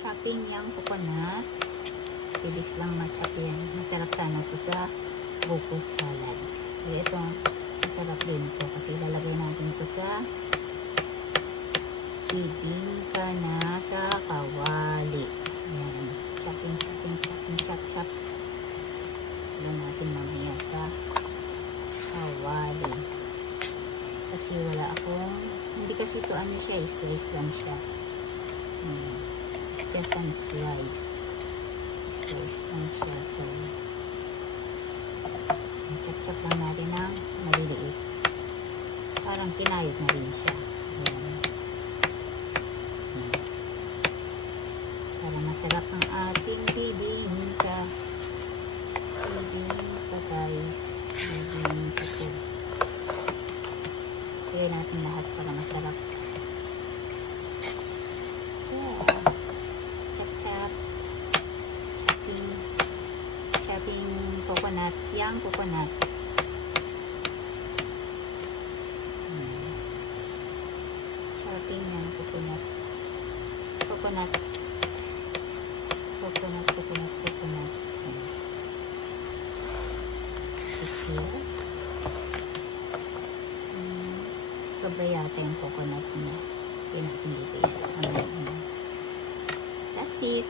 chopping yung coconut. Bilis lang ma-chop yan. Masarap sana to sa buko salad. Pero ito, masarap din to kasi lalagay natin to sa bibingka na sa kawali. Ayan. Chopping, chopping, chopping, chop, chop. Alam natin mamaya sa kawali. Kasi wala akong, hindi kasi ito ano siya, slice lang siya. It's just an slice. Slice lang siya. So, chop-chop lang natin ng maliliit. Parang kinayod na rin siya. Ayan. Para masarap ang ating bibingka. Bibingka guys. Bibingka po. Kaya natin lahat para masarap. Chop-chop. Chopping. Chopping coconut. Yang coconut. Chopping ng coconut. Coconut. Coconut, coconut, coconut. Here. Sobra yata yung coconut niya. Kaya natin dito. That's it.